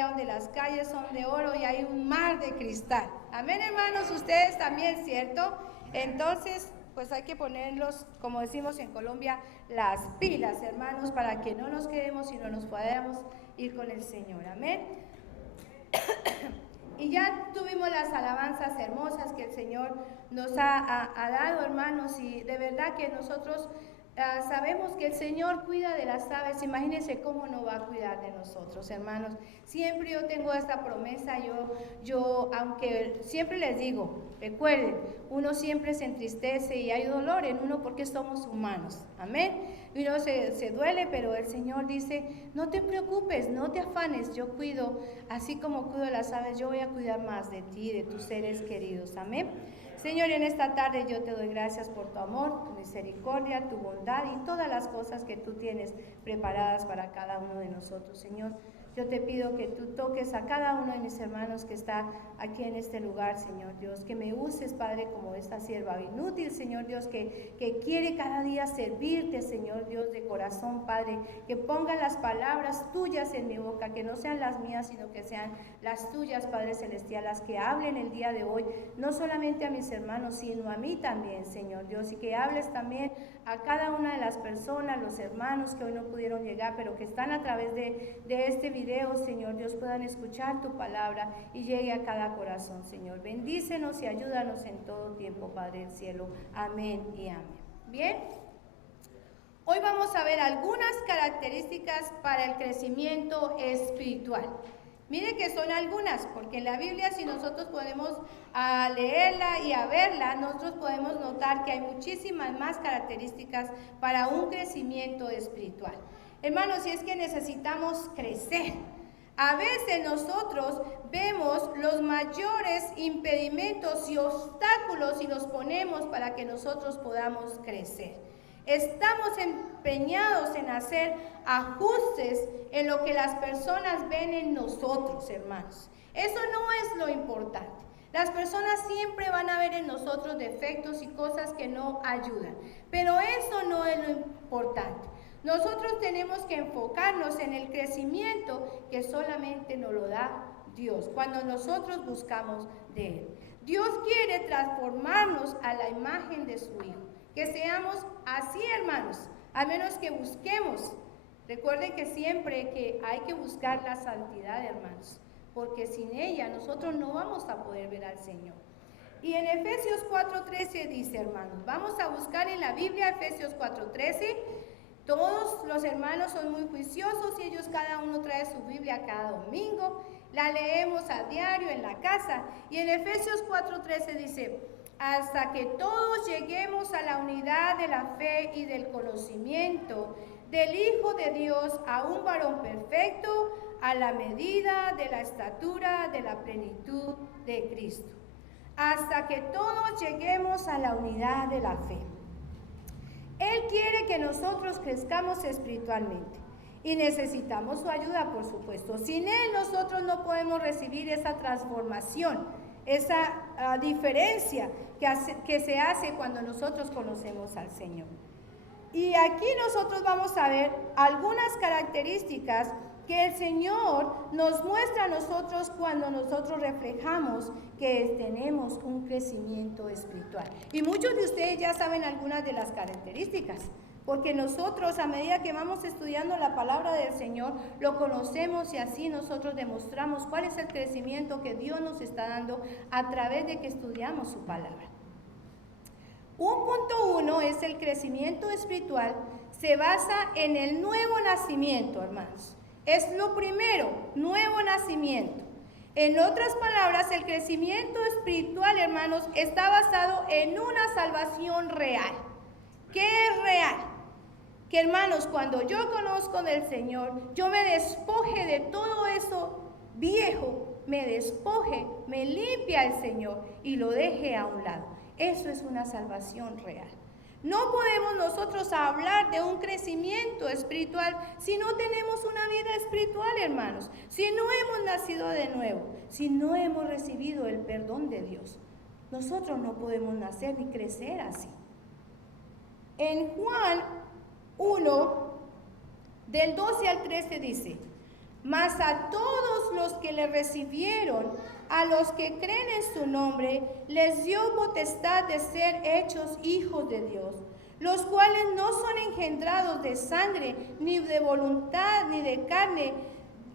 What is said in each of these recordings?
allá donde las calles son de oro y hay un mar de cristal. Amén, hermanos, ustedes también, ¿cierto? Entonces, pues hay que ponerlos, como decimos en Colombia, las pilas, hermanos, para que no nos quedemos, sino nos podamos ir con el Señor. Amén. Y ya tuvimos las alabanzas hermosas que el Señor nos ha dado, hermanos, y de verdad que nosotros sabemos que el Señor cuida de las aves. Imagínense cómo no va a cuidar de nosotros, hermanos. Siempre yo tengo esta promesa, yo aunque siempre les digo, recuerden, uno siempre se entristece y hay dolor en uno porque somos humanos, amén. Y uno se duele, pero el Señor dice, no te preocupes, no te afanes, yo cuido, así como cuido las aves, yo voy a cuidar más de ti, de tus seres queridos, amén. Señor, en esta tarde yo te doy gracias por tu amor, tu misericordia, tu bondad y todas las cosas que tú tienes preparadas para cada uno de nosotros, Señor. Yo te pido que tú toques a cada uno de mis hermanos que está aquí en este lugar, Señor Dios, que me uses, Padre, como esta sierva inútil, Señor Dios, que quiere cada día servirte, Señor Dios, de corazón, Padre, que ponga las palabras tuyas en mi boca, que no sean las mías, sino que sean las tuyas, Padre Celestial, las que hablen el día de hoy, no solamente a mis hermanos, sino a mí también, Señor Dios, y que hables también a cada una de las personas, los hermanos que hoy no pudieron llegar, pero que están a través de este video, Señor Dios, puedan escuchar tu palabra y llegue a cada corazón, Señor. Bendícenos y ayúdanos en todo tiempo, Padre del cielo. Amén y amén. Bien, hoy vamos a ver algunas características para el crecimiento espiritual. Mire que son algunas, porque en la Biblia, si nosotros podemos leerla y a verla, nosotros podemos notar que hay muchísimas más características para un crecimiento espiritual. Hermanos, si es que necesitamos crecer. A veces nosotros vemos los mayores impedimentos y obstáculos y los ponemos para que nosotros podamos crecer. Estamos empeñados en hacer ajustes en lo que las personas ven en nosotros, hermanos. Eso no es lo importante. Las personas siempre van a ver en nosotros defectos y cosas que no ayudan, pero eso no es lo importante. Nosotros tenemos que enfocarnos en el crecimiento que solamente nos lo da Dios, cuando nosotros buscamos de Él. Dios quiere transformarnos a la imagen de su Hijo. Que seamos así, hermanos, a menos que busquemos. Recuerden que siempre que hay que buscar la santidad, hermanos, porque sin ella nosotros no vamos a poder ver al Señor. Y en Efesios 4:13 dice, hermanos, vamos a buscar en la Biblia Efesios 4:13. Todos los hermanos son muy juiciosos y ellos cada uno trae su Biblia cada domingo. La leemos a diario en la casa. Y en Efesios 4:13 dice, hasta que todos lleguemos a la unidad de la fe y del conocimiento del Hijo de Dios, a un varón perfecto, a la medida de la estatura de la plenitud de Cristo. Hasta que todos lleguemos a la unidad de la fe. Él quiere que nosotros crezcamos espiritualmente y necesitamos su ayuda, por supuesto. Sin Él nosotros no podemos recibir esa transformación, esa diferencia que se hace cuando nosotros conocemos al Señor. Y aquí nosotros vamos a ver algunas características que el Señor nos muestra a nosotros cuando nosotros reflejamos que tenemos un crecimiento espiritual. Y muchos de ustedes ya saben algunas de las características, porque nosotros a medida que vamos estudiando la palabra del Señor, lo conocemos y así nosotros demostramos cuál es el crecimiento que Dios nos está dando a través de que estudiamos su palabra. 1.1 es el crecimiento espiritual, se basa en el nuevo nacimiento, hermanos. Es lo primero, nuevo nacimiento. En otras palabras, el crecimiento espiritual, hermanos, está basado en una salvación real. ¿Qué es real? Que, hermanos, cuando yo conozco del Señor, yo me despoje de todo eso viejo, me despoje, me limpia el Señor y lo deje a un lado. Eso es una salvación real. No podemos nosotros hablar de un crecimiento espiritual si no tenemos una vida espiritual, hermanos. Si no hemos nacido de nuevo, si no hemos recibido el perdón de Dios. Nosotros no podemos nacer ni crecer así. En Juan 1, del 12 al 13 dice, mas a todos los que le recibieron, a los que creen en su nombre, les dio potestad de ser hechos hijos de Dios, los cuales no son engendrados de sangre, ni de voluntad, ni de carne,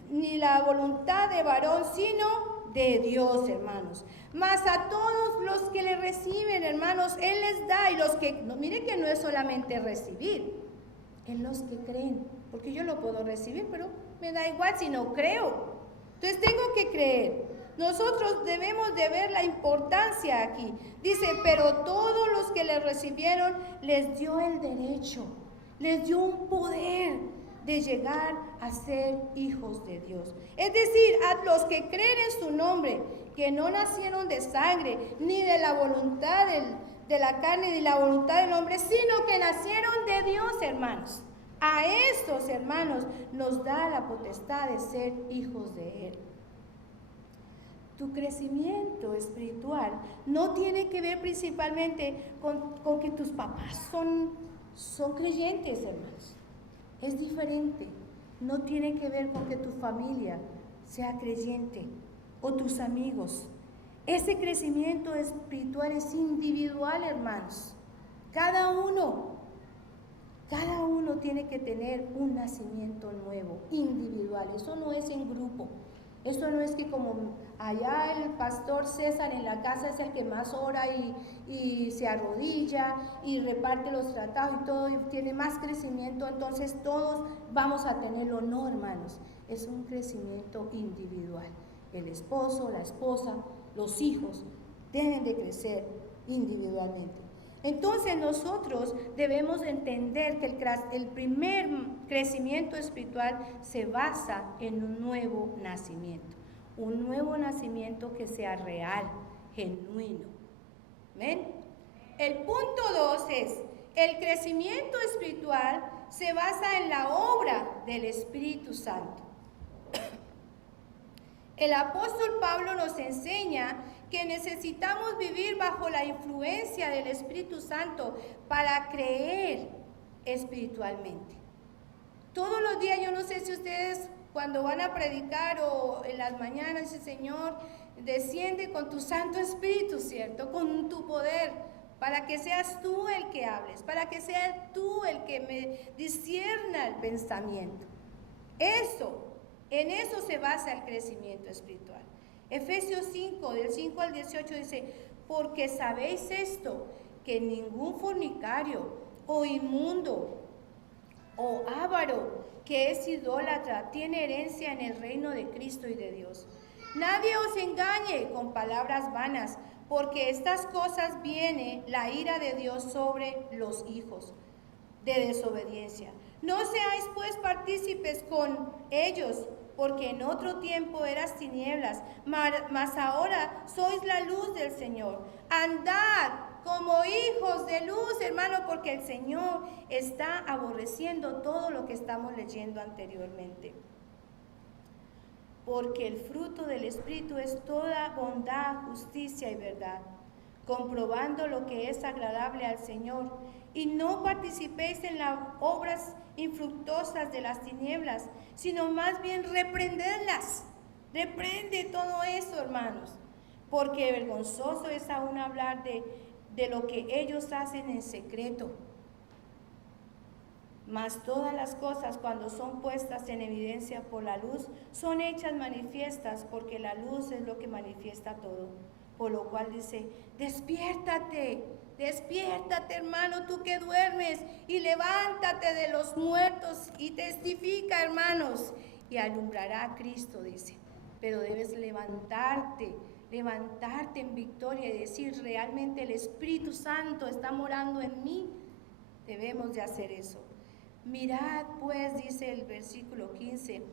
ni la voluntad de varón, sino de Dios, hermanos. Mas a todos los que le reciben, hermanos, Él les da, y los que, no, miren que no es solamente recibir, en los que creen, porque yo lo puedo recibir, pero me da igual si no creo. Entonces tengo que creer. Nosotros debemos de ver la importancia aquí. Dice, pero todos los que le recibieron les dio el derecho, les dio un poder de llegar a ser hijos de Dios. Es decir, a los que creen en su nombre, que no nacieron de sangre, ni de la voluntad de la carne, ni la voluntad del hombre, sino que nacieron de Dios, hermanos. A estos, hermanos, nos da la potestad de ser hijos de Él. Tu crecimiento espiritual no tiene que ver principalmente con que tus papás son creyentes, hermanos. Es diferente. No tiene que ver con que tu familia sea creyente o tus amigos. Ese crecimiento espiritual es individual, hermanos. Cada uno tiene que tener un nacimiento nuevo, individual. Eso no es en grupo. Eso no es que como allá el pastor César en la casa es el que más ora y se arrodilla y reparte los tratados y todo, y tiene más crecimiento, entonces todos vamos a tenerlo. No, hermanos, es un crecimiento individual. El esposo, la esposa, los hijos deben de crecer individualmente. Entonces nosotros debemos entender que el primer crecimiento espiritual se basa en un nuevo nacimiento que sea real, genuino. ¿Ven? El punto 2 es, el crecimiento espiritual se basa en la obra del Espíritu Santo. El apóstol Pablo nos enseña que necesitamos vivir bajo la influencia del Espíritu Santo para creer espiritualmente. Todos los días, yo no sé si ustedes cuando van a predicar o en las mañanas, el Señor desciende con tu Santo Espíritu, ¿cierto? Con tu poder, para que seas tú el que hables, para que seas tú el que me discierna el pensamiento. En eso se basa el crecimiento espiritual. Efesios 5, del 5 al 18 dice, porque sabéis esto, que ningún fornicario o inmundo o avaro que es idólatra tiene herencia en el reino de Cristo y de Dios. Nadie os engañe con palabras vanas, porque estas cosas viene la ira de Dios sobre los hijos de desobediencia. No seáis pues partícipes con ellos, porque en otro tiempo eras tinieblas, mas ahora sois la luz del Señor. Andad como hijos de luz, hermano, porque el Señor está aborreciendo todo lo que estamos leyendo anteriormente. Porque el fruto del Espíritu es toda bondad, justicia y verdad, comprobando lo que es agradable al Señor, y no participéis en las obras infructuosas de las tinieblas, sino más bien reprenderlas. Reprende todo eso, hermanos, porque vergonzoso es aún hablar de lo que ellos hacen en secreto. Mas todas las cosas, cuando son puestas en evidencia por la luz, son hechas manifiestas, porque la luz es lo que manifiesta todo. Por lo cual dice, despiértate, hermano, tú que duermes, y levántate de los muertos y testifica, hermanos, y alumbrará a Cristo, dice. Pero debes levantarte en victoria y decir, realmente el Espíritu Santo está morando en mí. Debemos de hacer eso. Mirad pues, dice el versículo 15,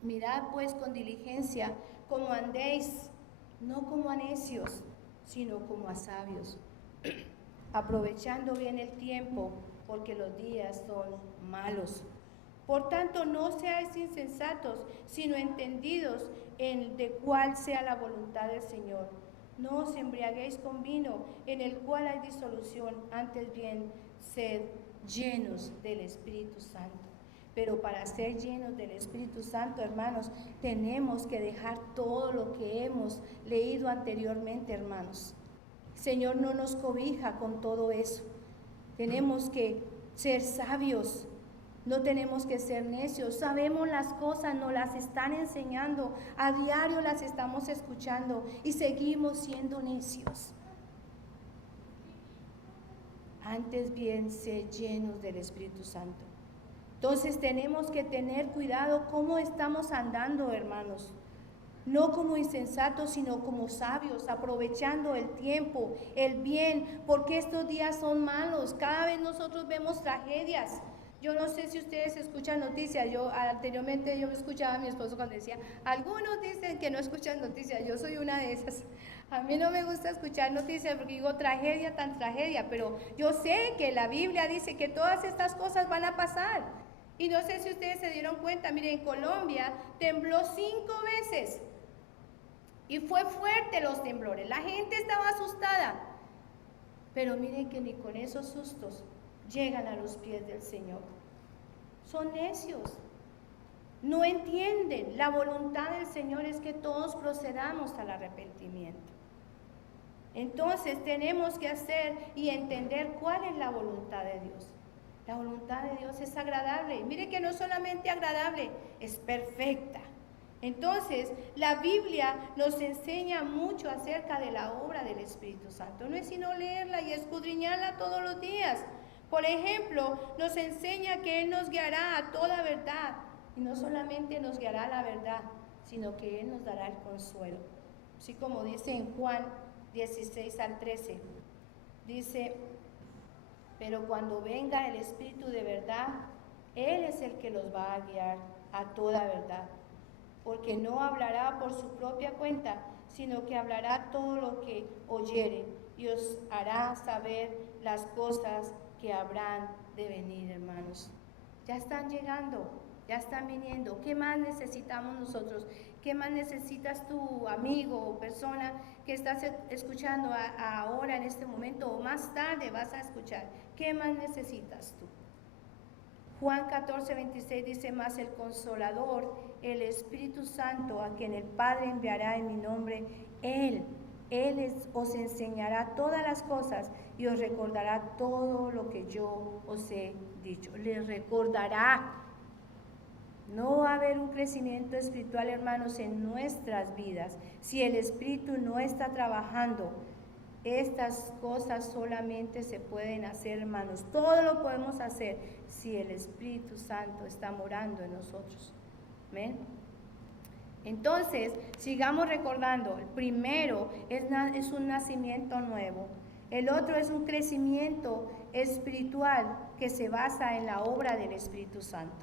mirad pues con diligencia como andéis, no como a necios, sino como a sabios, aprovechando bien el tiempo, porque los días son malos. Por tanto, no seáis insensatos, sino entendidos en de cuál sea la voluntad del Señor. No os embriaguéis con vino, en el cual hay disolución, antes bien sed llenos del Espíritu Santo. Pero para ser llenos del Espíritu Santo, hermanos, tenemos que dejar todo lo que hemos leído anteriormente, hermanos. El Señor no nos cobija con todo eso. Tenemos que ser sabios, no tenemos que ser necios. Sabemos las cosas, nos las están enseñando, a diario las estamos escuchando y seguimos siendo necios. Antes bien, ser llenos del Espíritu Santo. Entonces tenemos que tener cuidado cómo estamos andando, hermanos. No como insensatos, sino como sabios, aprovechando el tiempo, el bien, porque estos días son malos. Cada vez nosotros vemos tragedias. Yo no sé si ustedes escuchan noticias. Anteriormente yo escuchaba a mi esposo cuando decía, algunos dicen que no escuchan noticias. Yo soy una de esas. A mí no me gusta escuchar noticias porque digo tragedia, tan tragedia, pero yo sé que la Biblia dice que todas estas cosas van a pasar. Y no sé si ustedes se dieron cuenta, miren, en Colombia tembló 5 veces. Y fue fuerte los temblores, la gente estaba asustada. Pero miren que ni con esos sustos llegan a los pies del Señor. Son necios, no entienden. La voluntad del Señor es que todos procedamos al arrepentimiento. Entonces tenemos que hacer y entender cuál es la voluntad de Dios. La voluntad de Dios es agradable. Mire que no solamente agradable, es perfecta. Entonces, la Biblia nos enseña mucho acerca de la obra del Espíritu Santo. No es sino leerla y escudriñarla todos los días. Por ejemplo, nos enseña que Él nos guiará a toda verdad. Y no solamente nos guiará a la verdad, sino que Él nos dará el consuelo. Así como dice en Juan 16 al 13. Dice, pero cuando venga el Espíritu de verdad, Él es el que los va a guiar a toda verdad. Porque no hablará por su propia cuenta, sino que hablará todo lo que oyere y os hará saber las cosas que habrán de venir, hermanos. Ya están llegando, ya están viniendo. ¿Qué más necesitamos nosotros? ¿Qué más necesitas tú, amigo o persona que estás escuchando ahora en este momento o más tarde vas a escuchar? ¿Qué más necesitas tú? Juan 14, 26 dice, mas el Consolador, el Espíritu Santo, a quien el Padre enviará en mi nombre, Él os enseñará todas las cosas y os recordará todo lo que yo os he dicho. Les recordará. No va a haber un crecimiento espiritual, hermanos, en nuestras vidas si el Espíritu no está trabajando. Estas cosas solamente se pueden hacer, hermanos. Todo lo podemos hacer si el Espíritu Santo está morando en nosotros. ¿Ven? Entonces, sigamos recordando. El primero es un nacimiento nuevo. El otro es un crecimiento espiritual que se basa en la obra del Espíritu Santo.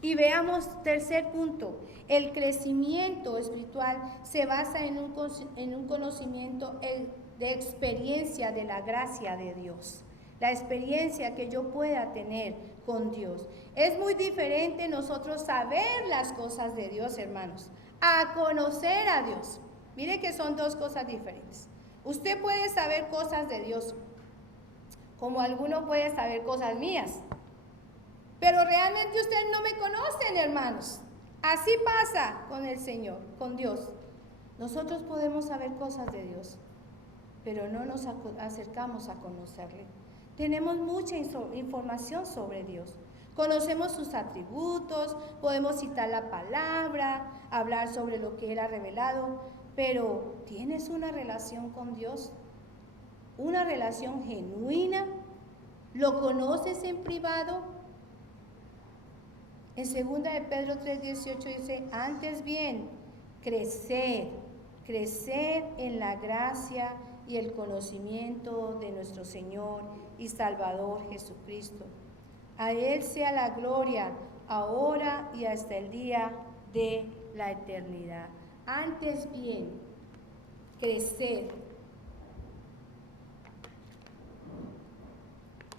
Y veamos tercer punto. El crecimiento espiritual se basa en un conocimiento de experiencia de la gracia de Dios, la experiencia que yo pueda tener con Dios. Es muy diferente nosotros saber las cosas de Dios, hermanos, a conocer a Dios. Mire que son dos cosas diferentes. Usted puede saber cosas de Dios, como alguno puede saber cosas mías, pero realmente ustedes no me conocen, hermanos. Así pasa con el Señor, con Dios. Nosotros podemos saber cosas de Dios, pero no nos acercamos a conocerle. Tenemos mucha información sobre Dios. Conocemos sus atributos, podemos citar la palabra, hablar sobre lo que Él ha revelado, pero ¿tienes una relación con Dios? ¿Una relación genuina? ¿Lo conoces en privado? En 2 de Pedro 3:18 dice, antes bien, crecer en la gracia y el conocimiento de nuestro Señor y Salvador Jesucristo. A Él sea la gloria, ahora y hasta el día de la eternidad. Antes bien, crecer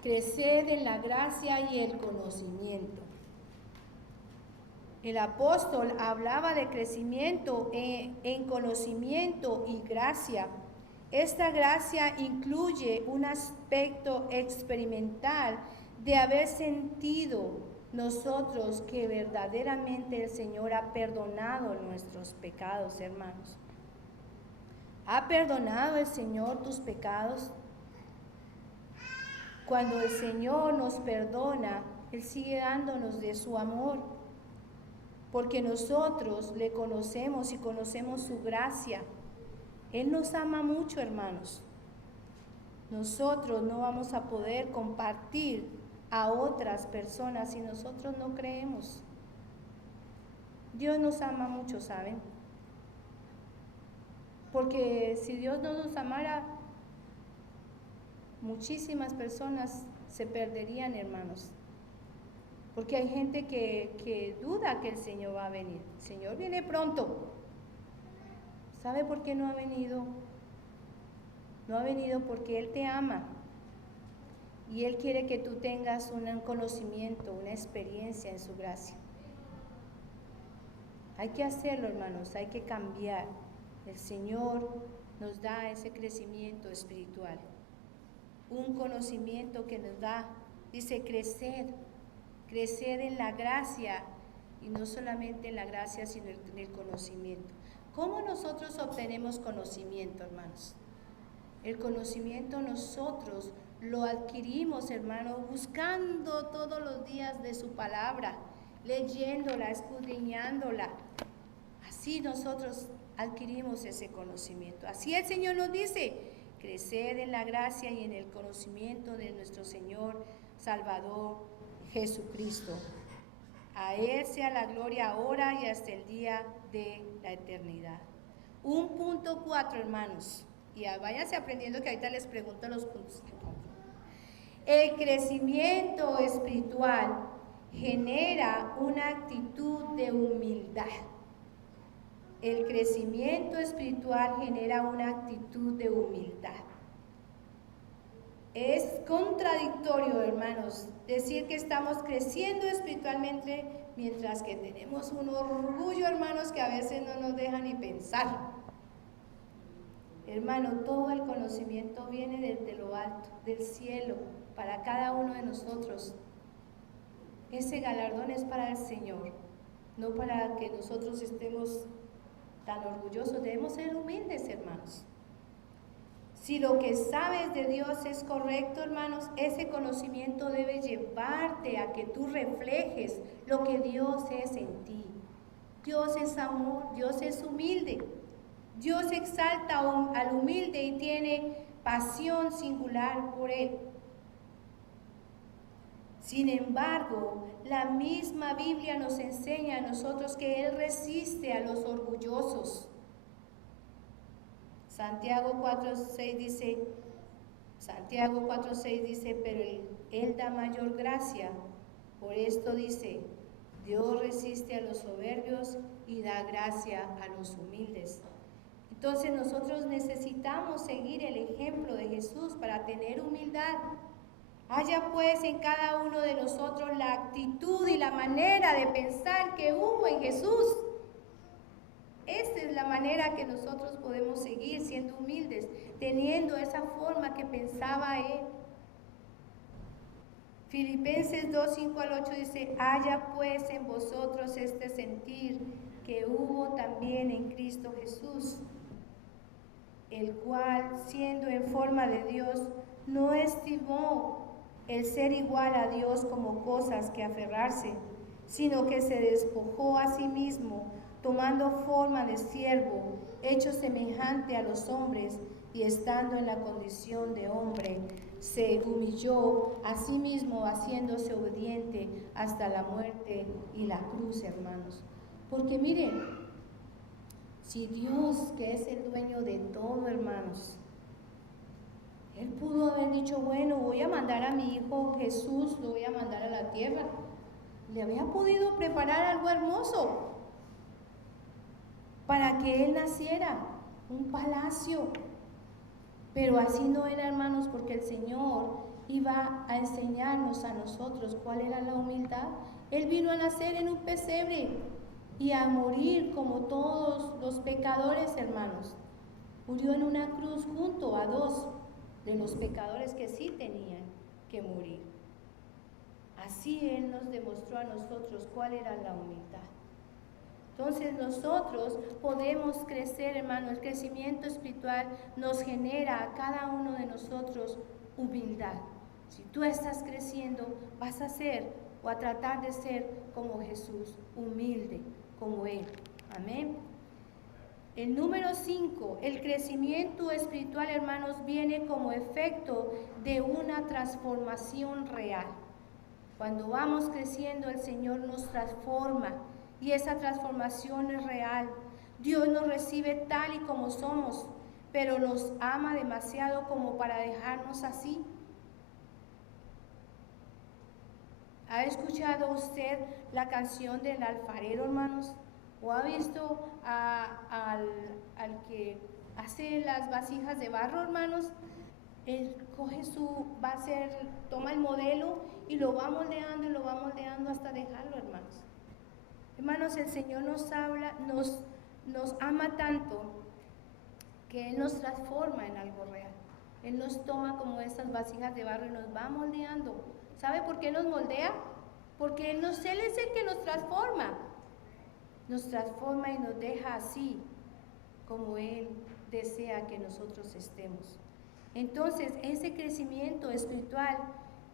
en la gracia y el conocimiento. El apóstol hablaba de crecimiento en conocimiento y gracia. Esta gracia incluye un aspecto experimental de haber sentido nosotros que verdaderamente el Señor ha perdonado nuestros pecados, hermanos. ¿Ha perdonado el Señor tus pecados? Cuando el Señor nos perdona, Él sigue dándonos de su amor, porque nosotros le conocemos y conocemos su gracia. Él nos ama mucho, hermanos. Nosotros no vamos a poder compartir a otras personas si nosotros no creemos. Dios nos ama mucho, ¿saben? Porque si Dios no nos amara, muchísimas personas se perderían, hermanos. Porque hay gente que duda que el Señor va a venir. El Señor viene pronto. ¿Sabe por qué no ha venido? No ha venido porque Él te ama. Y Él quiere que tú tengas un conocimiento, una experiencia en su gracia. Hay que hacerlo, hermanos, hay que cambiar. El Señor nos da ese crecimiento espiritual. Un conocimiento que nos da, dice, crecer en la gracia, y no solamente en la gracia, sino en el conocimiento. ¿Cómo nosotros obtenemos conocimiento, hermanos? El conocimiento nosotros lo adquirimos, hermano, buscando todos los días de su palabra, leyéndola, escudriñándola. Así nosotros adquirimos ese conocimiento. Así el Señor nos dice, crecer en la gracia y en el conocimiento de nuestro Señor Salvador Jesucristo. A Él sea la gloria ahora y hasta el día de la eternidad. 1.4, hermanos. Y váyanse aprendiendo que ahorita les pregunto los puntos. El crecimiento espiritual genera una actitud de humildad. El crecimiento espiritual genera una actitud de humildad. Es contradictorio, hermanos, decir que estamos creciendo espiritualmente mientras que tenemos un orgullo, hermanos, que a veces no nos deja ni pensar. Hermano, todo el conocimiento viene desde lo alto, del cielo, para cada uno de nosotros. Ese galardón es para el Señor, no para que nosotros estemos tan orgullosos. Debemos ser humildes, hermanos. Si lo que sabes de Dios es correcto, hermanos, ese conocimiento debe llevarte a que tú reflejes lo que Dios es en ti. Dios es amor, Dios es humilde. Dios exalta al humilde y tiene pasión singular por él. Sin embargo, la misma Biblia nos enseña a nosotros que Él resiste a los orgullosos. Santiago 4:6 dice, pero Él da mayor gracia. Por esto dice, Dios resiste a los soberbios y da gracia a los humildes. Entonces nosotros necesitamos seguir el ejemplo de Jesús para tener humildad. Haya pues en cada uno de nosotros la actitud y la manera de pensar que hubo en Jesús. Esta es la manera que nosotros podemos seguir siendo humildes, teniendo esa forma que pensaba Él. Filipenses 2:5-8 dice, haya pues en vosotros este sentir que hubo también en Cristo Jesús, el cual, siendo en forma de Dios, no estimó el ser igual a Dios como cosas que aferrarse, sino que se despojó a sí mismo, tomando forma de siervo, hecho semejante a los hombres, y estando en la condición de hombre, se humilló a sí mismo, haciéndose obediente hasta la muerte y la cruz, hermanos. Porque miren, si Dios, que es el dueño de todo, hermanos, Él pudo haber dicho, bueno, voy a mandar a mi hijo Jesús, lo voy a mandar a la tierra. Le había podido preparar algo hermoso para que Él naciera, un palacio. Pero así no era, hermanos, porque el Señor iba a enseñarnos a nosotros cuál era la humildad. Él vino a nacer en un pesebre y a morir como todos los pecadores, hermanos. Murió en una cruz junto a dos de los pecadores que sí tenían que morir. Así Él nos demostró a nosotros cuál era la humildad. Entonces nosotros podemos crecer, hermano. El crecimiento espiritual nos genera a cada uno de nosotros humildad. Si tú estás creciendo, vas a ser o a tratar de ser como Jesús, humilde como Él. Amén. El número 5, el crecimiento espiritual, hermanos, viene como efecto de una transformación real. Cuando vamos creciendo, el Señor nos transforma y esa transformación es real. Dios nos recibe tal y como somos, pero nos ama demasiado como para dejarnos así. ¿Ha escuchado usted la canción del alfarero, hermanos? ¿O ha visto al que hace las vasijas de barro, hermanos? Él coge toma el modelo y lo va moldeando y lo va moldeando hasta dejarlo, hermanos. Hermanos, el Señor nos habla, nos ama tanto que Él nos transforma en algo real. Él nos toma como esas vasijas de barro y nos va moldeando. ¿Sabe por qué nos moldea? Porque Él es el que nos transforma. Nos transforma y nos deja así como Él desea que nosotros estemos. Entonces, ese crecimiento espiritual,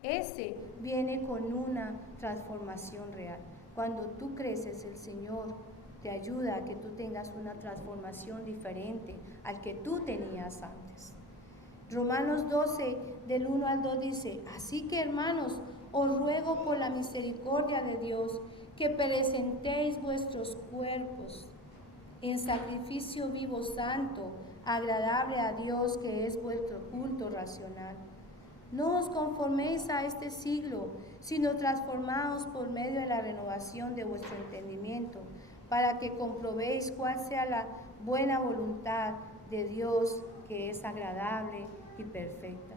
ese viene con una transformación real. Cuando tú creces, el Señor te ayuda a que tú tengas una transformación diferente al que tú tenías antes. Romanos 12, del 1 al 2 dice: así que, hermanos, os ruego por la misericordia de Dios que presentéis vuestros cuerpos en sacrificio vivo, santo, agradable a Dios, que es vuestro culto racional. No os conforméis a este siglo, sino transformaos por medio de la renovación de vuestro entendimiento, para que comprobéis cuál sea la buena voluntad de Dios, que es agradable y perfecta.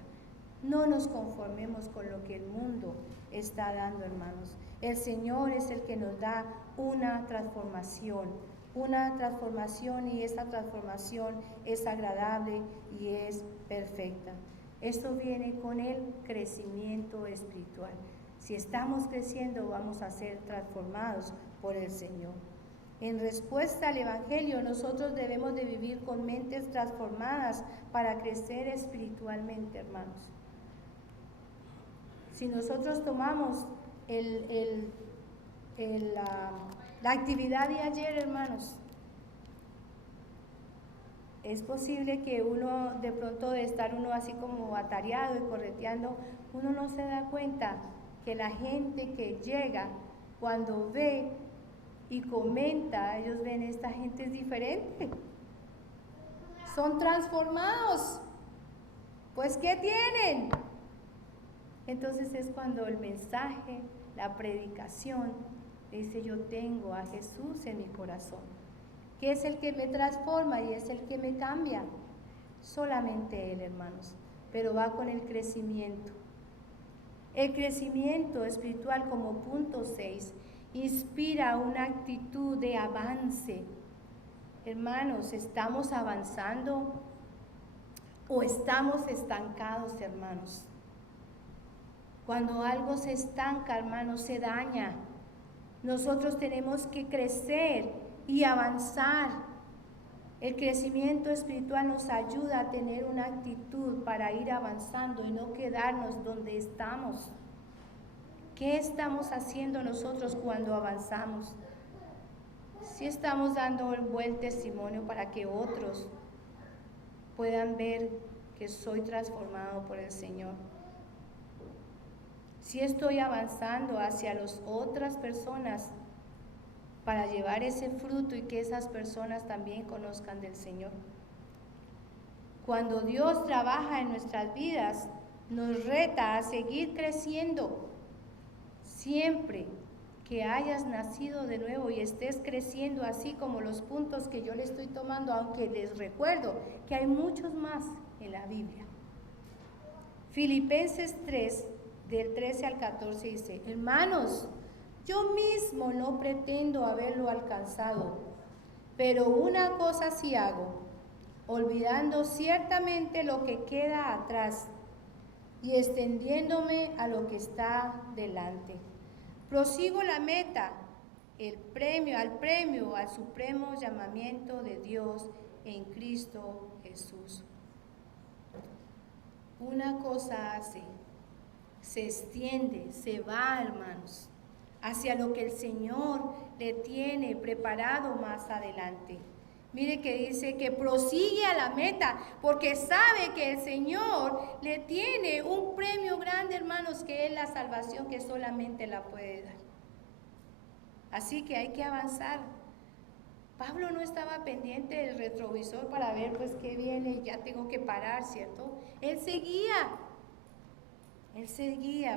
No nos conformemos con lo que el mundo está dando, hermanos. El Señor es el que nos da una transformación, y esa transformación es agradable y es perfecta. Esto viene con el crecimiento espiritual. Si estamos creciendo, vamos a ser transformados por el Señor. En respuesta al Evangelio, nosotros debemos de vivir con mentes transformadas para crecer espiritualmente, hermanos. Si nosotros tomamos la actividad de ayer, hermanos, es posible que uno, de pronto de estar uno así como atareado y correteando, uno no se da cuenta que la gente que llega, cuando ve y comenta, ellos ven, esta gente es diferente, son transformados. Pues, ¿qué tienen? Entonces es cuando el mensaje, la predicación, dice: yo tengo a Jesús en mi corazón, que es el que me transforma y es el que me cambia. Solamente Él, hermanos, pero va con el crecimiento. El crecimiento espiritual, como punto 6, inspira una actitud de avance. Hermanos, ¿estamos avanzando o estamos estancados, hermanos? Cuando algo se estanca, hermanos, se daña. Nosotros tenemos que crecer y avanzar. El crecimiento espiritual nos ayuda a tener una actitud para ir avanzando y no quedarnos donde estamos. ¿Qué estamos haciendo nosotros cuando avanzamos? Si estamos dando un buen testimonio para que otros puedan ver que soy transformado por el Señor. Si estoy avanzando hacia las otras personas para llevar ese fruto y que esas personas también conozcan del Señor. Cuando Dios trabaja en nuestras vidas, nos reta a seguir creciendo. Siempre que hayas nacido de nuevo y estés creciendo así como los puntos que yo le estoy tomando, aunque les recuerdo que hay muchos más en la Biblia. Filipenses 3, del 13 al 14 dice: hermanos, yo mismo no pretendo haberlo alcanzado, pero una cosa sí hago, olvidando ciertamente lo que queda atrás y extendiéndome a lo que está delante. Prosigo la meta, al premio, al supremo llamamiento de Dios en Cristo Jesús. Una cosa hace, se extiende, se va, hermanos, hacia lo que el Señor le tiene preparado más adelante. Mire que dice que prosigue a la meta, porque sabe que el Señor le tiene un premio grande, hermanos, que es la salvación que solamente la puede dar. Así que hay que avanzar. Pablo no estaba pendiente del retrovisor para ver pues qué viene y ya tengo que parar, ¿cierto? Él seguía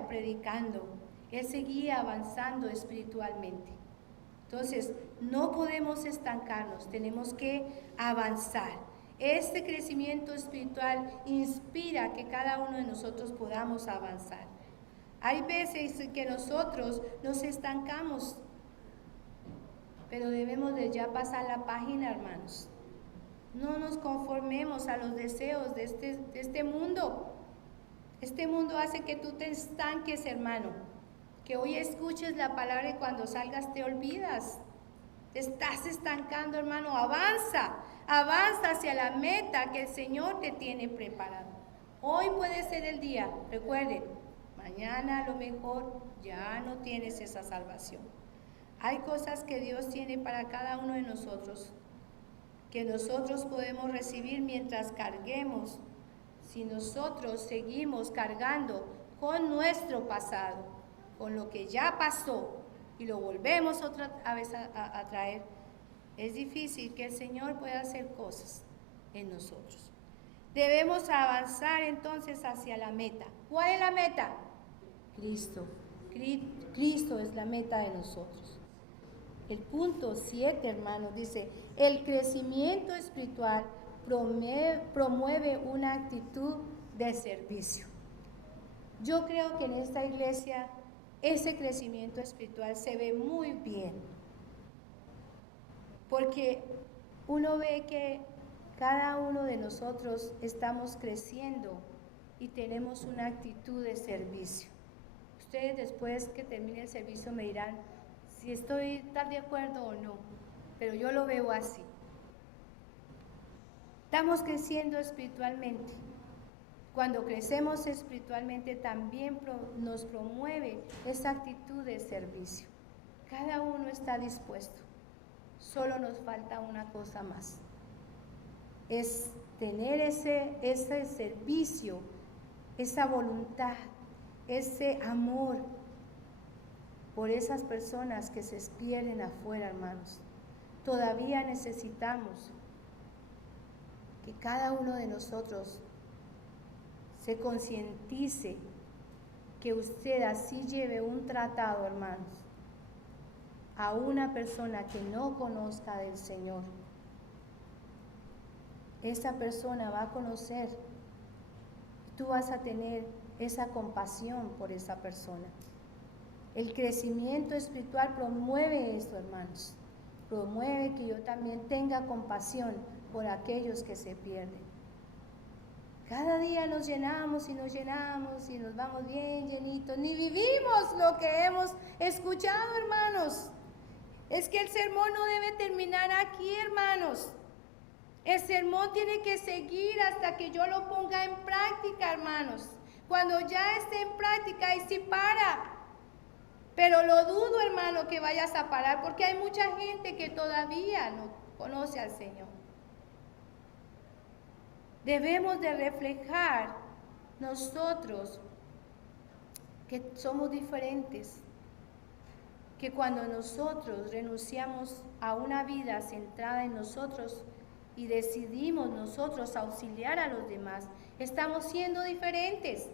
predicando, él seguía avanzando espiritualmente. Entonces, no podemos estancarnos, tenemos que avanzar. Este crecimiento espiritual inspira que cada uno de nosotros podamos avanzar. Hay veces que nosotros nos estancamos, pero debemos de ya pasar la página, hermanos. No nos conformemos a los deseos de este mundo. Este mundo hace que tú te estanques, hermano. Que hoy escuches la palabra y cuando salgas te olvidas. Te estás estancando, hermano. Avanza hacia la meta que el Señor te tiene preparado. Hoy puede ser el día, recuerden, mañana a lo mejor ya no tienes esa salvación. Hay cosas que Dios tiene para cada uno de nosotros, que nosotros podemos recibir mientras carguemos. Si nosotros seguimos cargando con nuestro pasado, con lo que ya pasó, y lo volvemos otra vez a traer, es difícil que el Señor pueda hacer cosas en nosotros. Debemos avanzar entonces hacia la meta. ¿Cuál es la meta? Cristo. Cristo es la meta de nosotros. El punto 7, hermanos, dice, el crecimiento espiritual promueve una actitud de servicio. Yo creo que en esta iglesia ese crecimiento espiritual se ve muy bien, porque uno ve que cada uno de nosotros estamos creciendo y tenemos una actitud de servicio. Ustedes después que termine el servicio me dirán si estoy tan de acuerdo o no, pero yo lo veo así. Estamos creciendo espiritualmente. Cuando crecemos espiritualmente también nos promueve esa actitud de servicio. Cada uno está dispuesto. Solo nos falta una cosa más. Es tener ese servicio, esa voluntad, ese amor por esas personas que se pierden afuera, hermanos. Todavía necesitamos que cada uno de nosotros se concientice que usted así lleve un tratado, hermanos, a una persona que no conozca del Señor. Esa persona va a conocer, tú vas a tener esa compasión por esa persona. El crecimiento espiritual promueve esto, hermanos. Promueve que yo también tenga compasión por aquellos que se pierden. Cada día nos llenamos y nos vamos bien llenitos. Ni vivimos lo que hemos escuchado, hermanos. Es que el sermón no debe terminar aquí, hermanos. El sermón tiene que seguir hasta que yo lo ponga en práctica, hermanos. Cuando ya esté en práctica, ahí sí para. Pero lo dudo, hermano, que vayas a parar, porque hay mucha gente que todavía no conoce al Señor. Debemos de reflejar nosotros que somos diferentes, que cuando nosotros renunciamos a una vida centrada en nosotros y decidimos nosotros auxiliar a los demás, estamos siendo diferentes,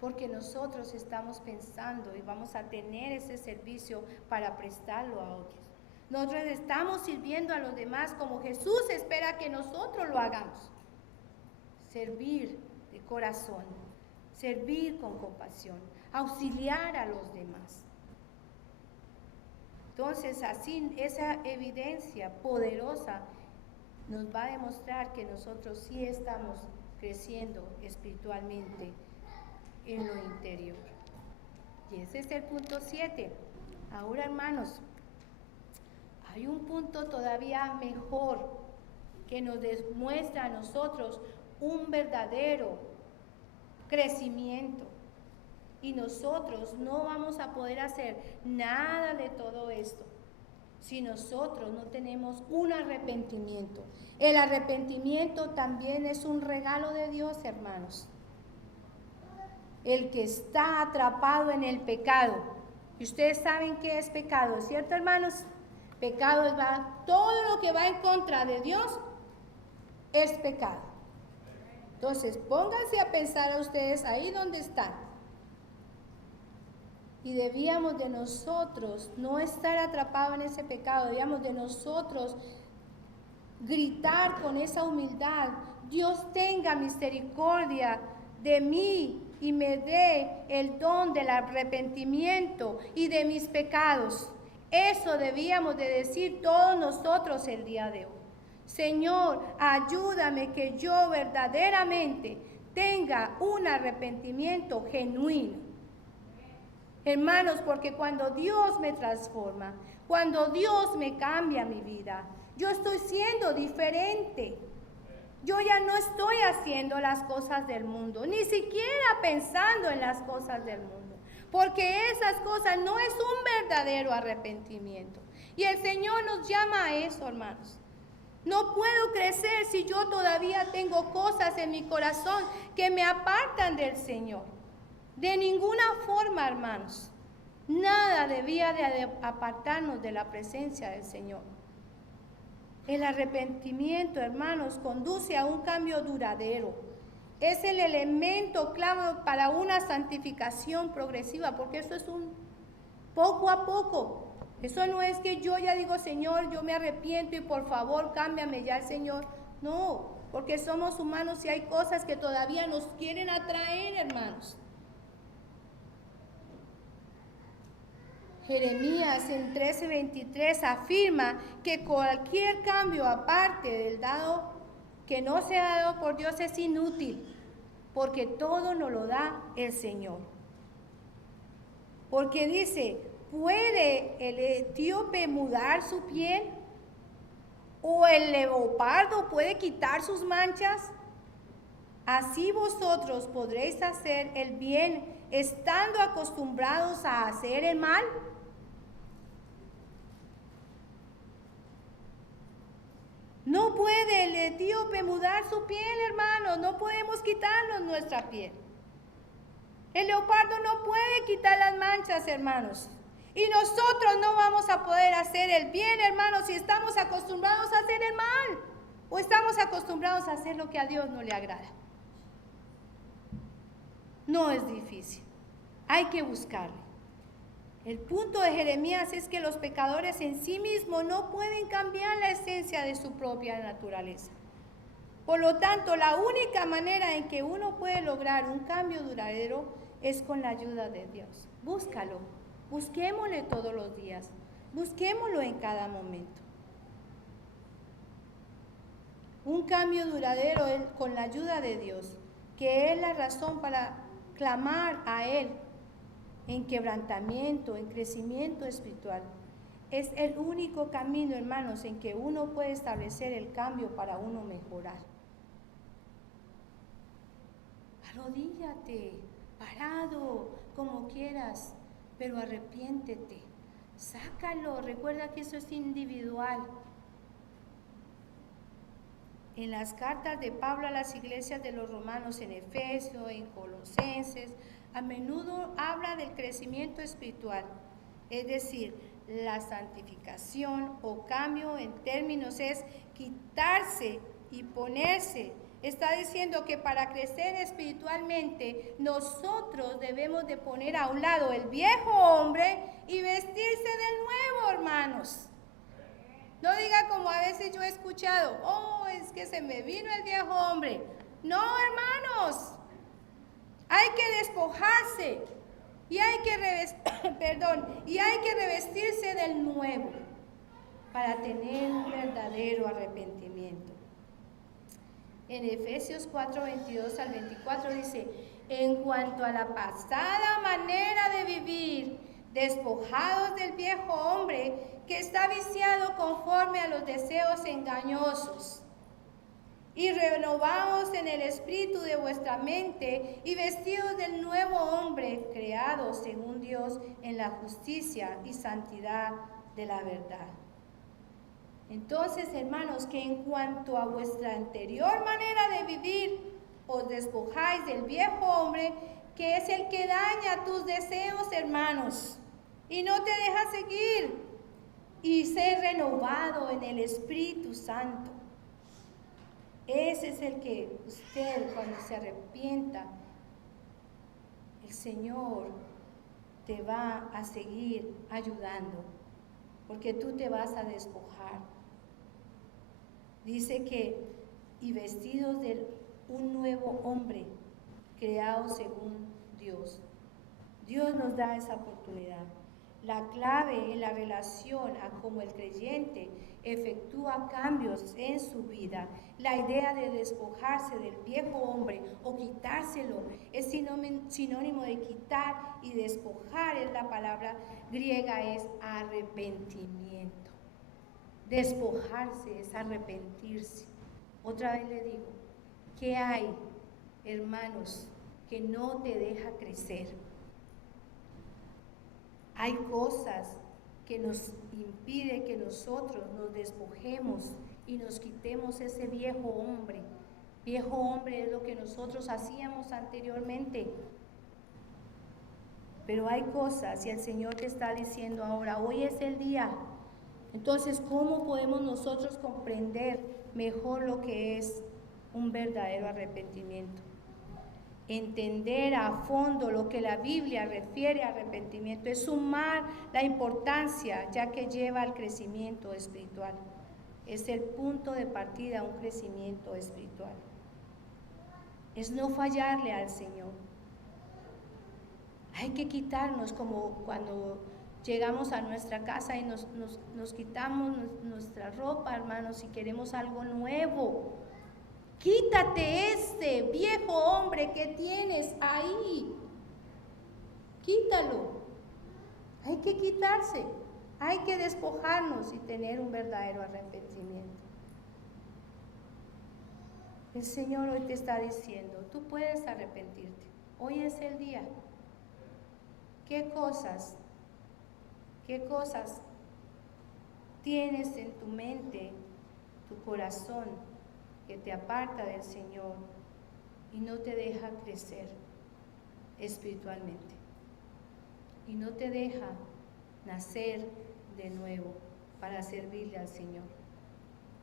porque nosotros estamos pensando y vamos a tener ese servicio para prestarlo a otros. Nosotros estamos sirviendo a los demás como Jesús espera que nosotros lo hagamos. Servir de corazón, servir con compasión, auxiliar a los demás. Entonces, así esa evidencia poderosa nos va a demostrar que nosotros sí estamos creciendo espiritualmente en lo interior. Y ese es el punto 7. Ahora, hermanos, hay un punto todavía mejor que nos demuestra a nosotros un verdadero crecimiento. Y nosotros no vamos a poder hacer nada de todo esto si nosotros no tenemos un arrepentimiento. El arrepentimiento también es un regalo de Dios, hermanos. El que está atrapado en el pecado. Y ustedes saben qué es pecado, ¿cierto, hermanos? Pecado es todo lo que va en contra de Dios es pecado. Entonces, pónganse a pensar a ustedes ahí donde están. Y debíamos de nosotros no estar atrapados en ese pecado, debíamos de nosotros gritar con esa humildad: Dios tenga misericordia de mí y me dé el don del arrepentimiento y de mis pecados. Eso debíamos de decir todos nosotros el día de hoy. Señor, ayúdame que yo verdaderamente tenga un arrepentimiento genuino. Hermanos, porque cuando Dios me transforma, cuando Dios me cambia mi vida, yo estoy siendo diferente. Yo ya no estoy haciendo las cosas del mundo, ni siquiera pensando en las cosas del mundo, porque esas cosas no es un verdadero arrepentimiento. Y el Señor nos llama a eso, hermanos. No puedo crecer si yo todavía tengo cosas en mi corazón que me apartan del Señor. De ninguna forma, hermanos. Nada debía de apartarnos de la presencia del Señor. El arrepentimiento, hermanos, conduce a un cambio duradero. Es el elemento clave para una santificación progresiva, porque eso es un poco a poco. Eso no es que yo ya digo: Señor, yo me arrepiento y por favor cámbiame ya, Señor. No, porque somos humanos y hay cosas que todavía nos quieren atraer, hermanos. Jeremías en 13:23 afirma que cualquier cambio aparte del dado que no sea dado por Dios es inútil, porque todo nos lo da el Señor. Porque dice: ¿puede el etíope mudar su piel? ¿O el leopardo puede quitar sus manchas? Así vosotros podréis hacer el bien estando acostumbrados a hacer el mal. No puede el etíope mudar su piel, hermanos. No podemos quitarnos nuestra piel. El leopardo no puede quitar las manchas, hermanos. Y nosotros no vamos a poder hacer el bien, hermanos, si estamos acostumbrados a hacer el mal. O estamos acostumbrados a hacer lo que a Dios no le agrada. No es difícil. Hay que buscarle. El punto de Jeremías es que los pecadores en sí mismos no pueden cambiar la esencia de su propia naturaleza. Por lo tanto, la única manera en que uno puede lograr un cambio duradero es con la ayuda de Dios. Búscalo, busquémosle todos los días, busquémoslo en cada momento. Un cambio duradero es con la ayuda de Dios, que es la razón para clamar a Él en quebrantamiento, en crecimiento espiritual. Es el único camino, hermanos, en que uno puede establecer el cambio para uno mejorar. Arrodíllate, parado, como quieras, pero arrepiéntete. Sácalo, recuerda que eso es individual. En las cartas de Pablo a las iglesias de los romanos, en Efesios, en Colosenses, a menudo habla del crecimiento espiritual, es decir, la santificación o cambio en términos es quitarse y ponerse. Está diciendo que para crecer espiritualmente nosotros debemos de poner a un lado el viejo hombre y vestirse del nuevo, hermanos. No diga como a veces yo he escuchado: oh, es que se me vino el viejo hombre. No, hermanos. Hay que despojarse y hay que revestirse del nuevo para tener un verdadero arrepentimiento. En Efesios 4:22 al 24 dice: en cuanto a la pasada manera de vivir, despojados del viejo hombre que está viciado conforme a los deseos engañosos, y renovaos en el espíritu de vuestra mente y vestidos del nuevo hombre creado según Dios en la justicia y santidad de la verdad. Entonces, hermanos, que en cuanto a vuestra anterior manera de vivir, os despojáis del viejo hombre, que es el que daña tus deseos, hermanos, y no te deja seguir, y ser renovado en el Espíritu Santo. Ese es el que usted, cuando se arrepienta, el Señor te va a seguir ayudando, porque tú te vas a despojar. Dice que, y vestidos de un nuevo hombre, creado según Dios. Dios nos da esa oportunidad. La clave en la relación a cómo el creyente efectúa cambios en su vida, la idea de despojarse del viejo hombre o quitárselo es sinónimo de quitar y despojar. En la palabra griega es arrepentimiento. Despojarse es arrepentirse. Otra vez le digo, ¿qué hay, hermanos, que no te deja crecer? Hay cosas que nos impiden que nosotros nos despojemos y nos quitemos ese viejo hombre. Viejo hombre es lo que nosotros hacíamos anteriormente. Pero hay cosas y el Señor te está diciendo ahora, hoy es el día. Entonces, ¿cómo podemos nosotros comprender mejor lo que es un verdadero arrepentimiento? Entender a fondo lo que la Biblia refiere a arrepentimiento es sumar la importancia, ya que lleva al crecimiento espiritual. Es el punto de partida a un crecimiento espiritual. Es no fallarle al Señor. Hay que quitarnos, como cuando llegamos a nuestra casa y nos quitamos nuestra ropa, hermanos, y queremos algo nuevo. Quítate este viejo hombre que tienes ahí. Quítalo. Hay que quitarse. Hay que despojarnos y tener un verdadero arrepentimiento. El Señor hoy te está diciendo, tú puedes arrepentirte. Hoy es el día. ¿Qué cosas tienes en tu mente, tu corazón, que te aparta del Señor y no te deja crecer espiritualmente? Y no te deja nacer de nuevo para servirle al Señor.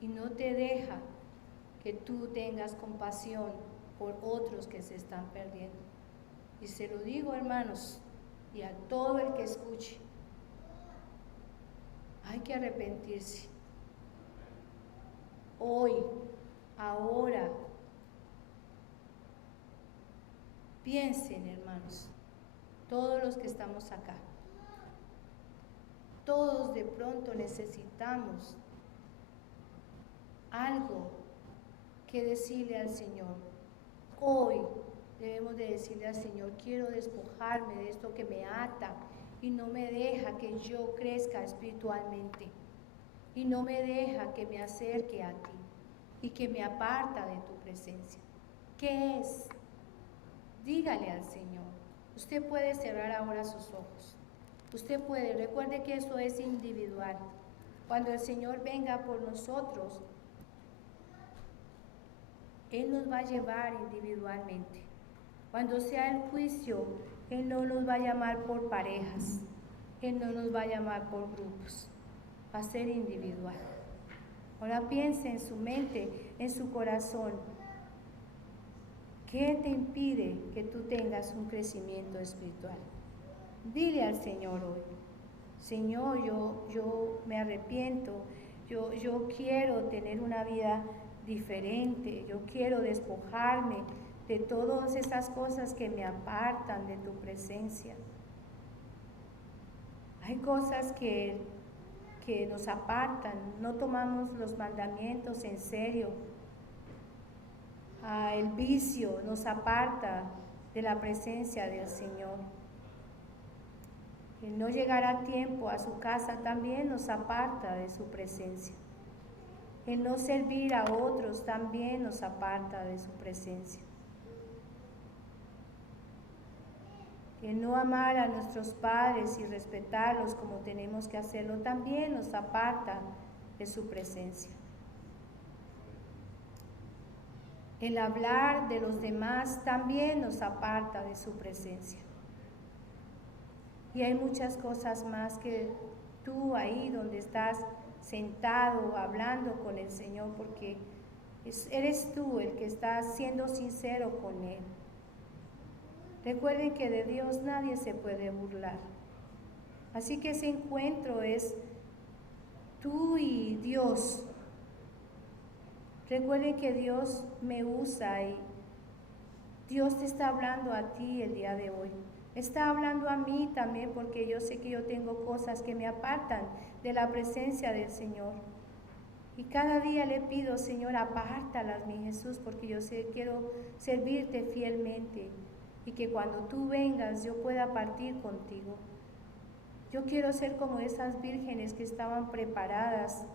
Y no te deja que tú tengas compasión por otros que se están perdiendo. Y se lo digo, hermanos, y a todo el que escuche, hay que arrepentirse. Hoy, ahora, piensen, hermanos, todos los que estamos acá, todos de pronto necesitamos algo que decirle al Señor. Hoy debemos de decirle al Señor, quiero despojarme de esto que me ata y no me deja que yo crezca espiritualmente, y no me deja que me acerque a ti, y que me aparta de tu presencia. ¿Qué es? Dígale al Señor. Usted puede cerrar ahora sus ojos. Usted puede, recuerde que eso es individual. Cuando el Señor venga por nosotros, Él nos va a llevar individualmente. Cuando sea el juicio, Él no nos va a llamar por parejas, Él no nos va a llamar por grupos, va a ser individual. Ahora piense en su mente, en su corazón. ¿Qué te impide que tú tengas un crecimiento espiritual? Dile al Señor hoy, Señor, yo me arrepiento, yo quiero tener una vida diferente, yo quiero despojarme de todas esas cosas que me apartan de tu presencia. Hay cosas que nos apartan, no tomamos los mandamientos en serio. El vicio nos aparta de la presencia del Señor. El no llegar a tiempo a su casa también nos aparta de su presencia. El no servir a otros también nos aparta de su presencia. El no amar a nuestros padres y respetarlos como tenemos que hacerlo también nos aparta de su presencia. El hablar de los demás también nos aparta de su presencia. Y hay muchas cosas más que tú ahí donde estás sentado hablando con el Señor, porque eres tú el que está siendo sincero con Él. Recuerden que de Dios nadie se puede burlar. Así que ese encuentro es tú y Dios. Recuerden que Dios me usa y Dios te está hablando a ti el día de hoy. Está hablando a mí también, porque yo sé que yo tengo cosas que me apartan de la presencia del Señor. Y cada día le pido, Señor, apártalas, mi Jesús, porque yo quiero servirte fielmente y que cuando tú vengas yo pueda partir contigo. Yo quiero ser como esas vírgenes que estaban preparadas,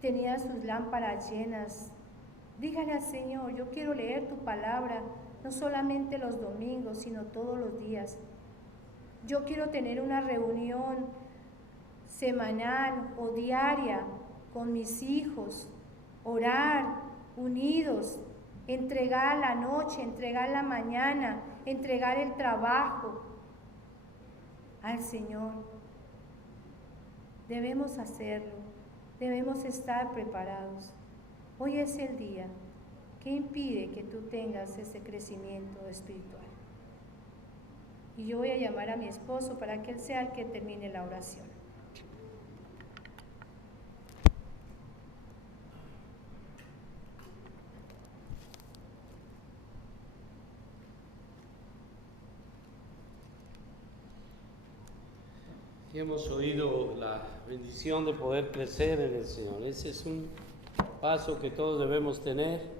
tenían sus lámparas llenas. Dígale al Señor, yo quiero leer tu palabra, no solamente los domingos, sino todos los días. Yo quiero tener una reunión semanal o diaria con mis hijos, orar unidos, entregar la noche, entregar la mañana, entregar el trabajo al Señor. Debemos hacerlo, debemos estar preparados. Hoy es el día. ¿Qué impide que tú tengas ese crecimiento espiritual? Y yo voy a llamar a mi esposo para que él sea el que termine la oración. Y hemos oído la bendición de poder crecer en el Señor. Ese es un paso que todos debemos tener.